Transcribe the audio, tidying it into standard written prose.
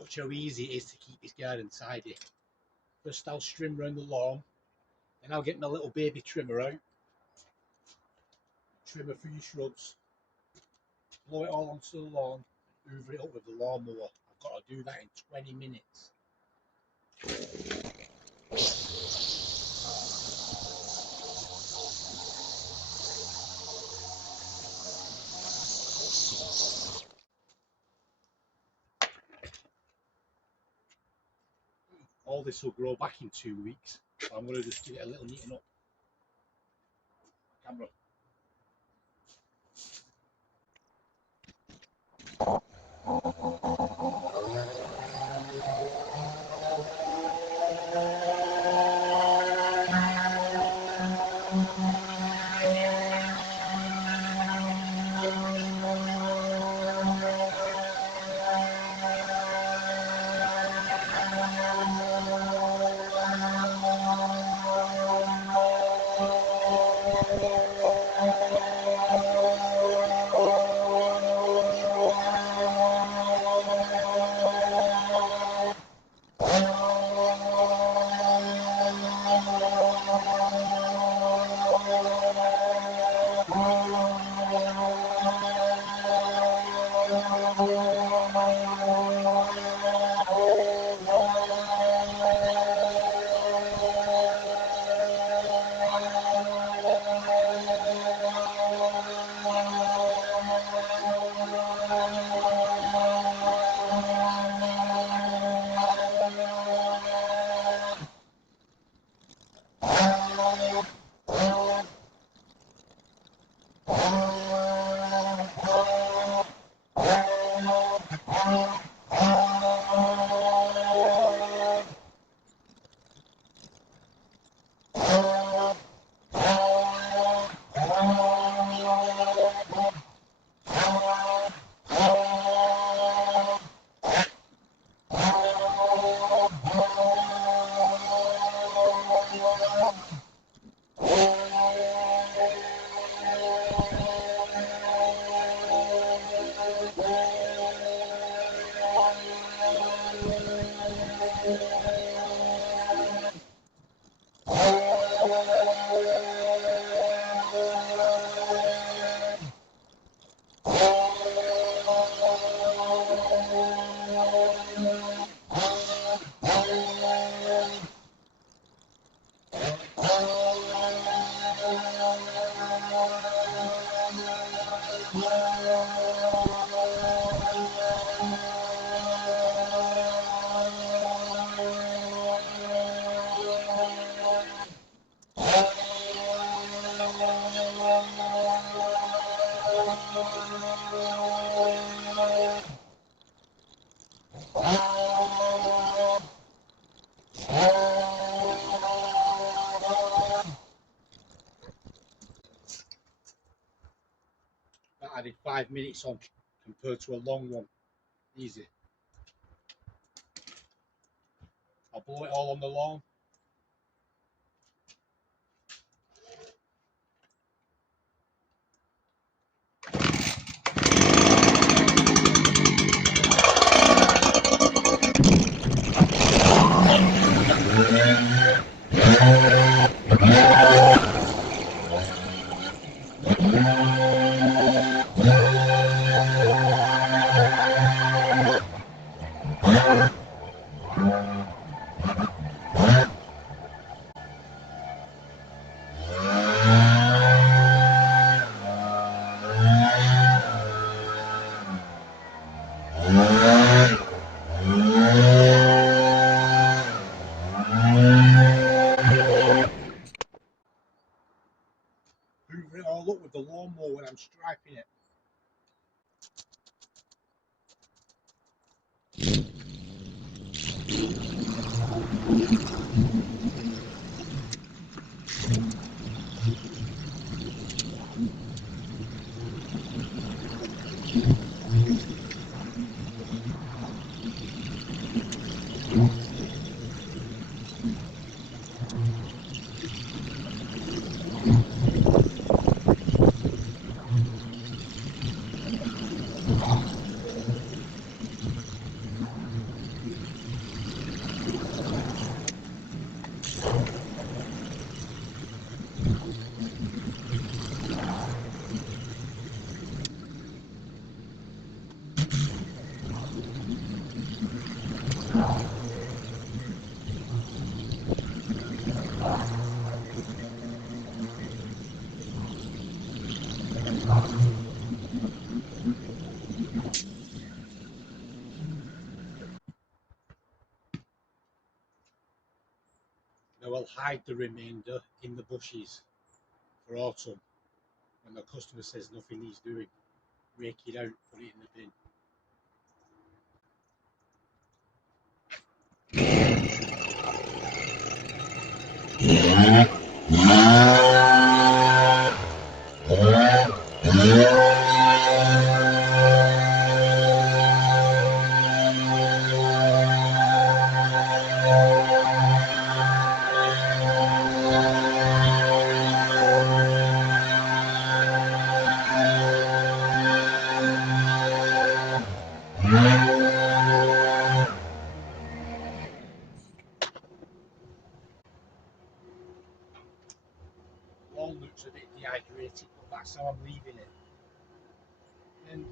Watch how easy it is to keep this garden tidy. First I'll trim around the lawn, then I'll get my little baby trimmer out, trim a few shrubs, blow it all onto the lawn, hoover it up with the lawnmower. I've got to do that in 20 minutes. All this will grow back in 2 weeks, so I'm going to just give it a little neaten up. Camera. That added 5 minutes on compared to a long one. Easy. I'll blow it all on the lawn. Hoover it all up with the lawnmower when I'm striping it. Now I'll hide the remainder in the bushes for autumn. When the customer says nothing needs doing, rake it out, put it in the bin. Walnut's a bit dehydrated, but that's how I'm leaving it. And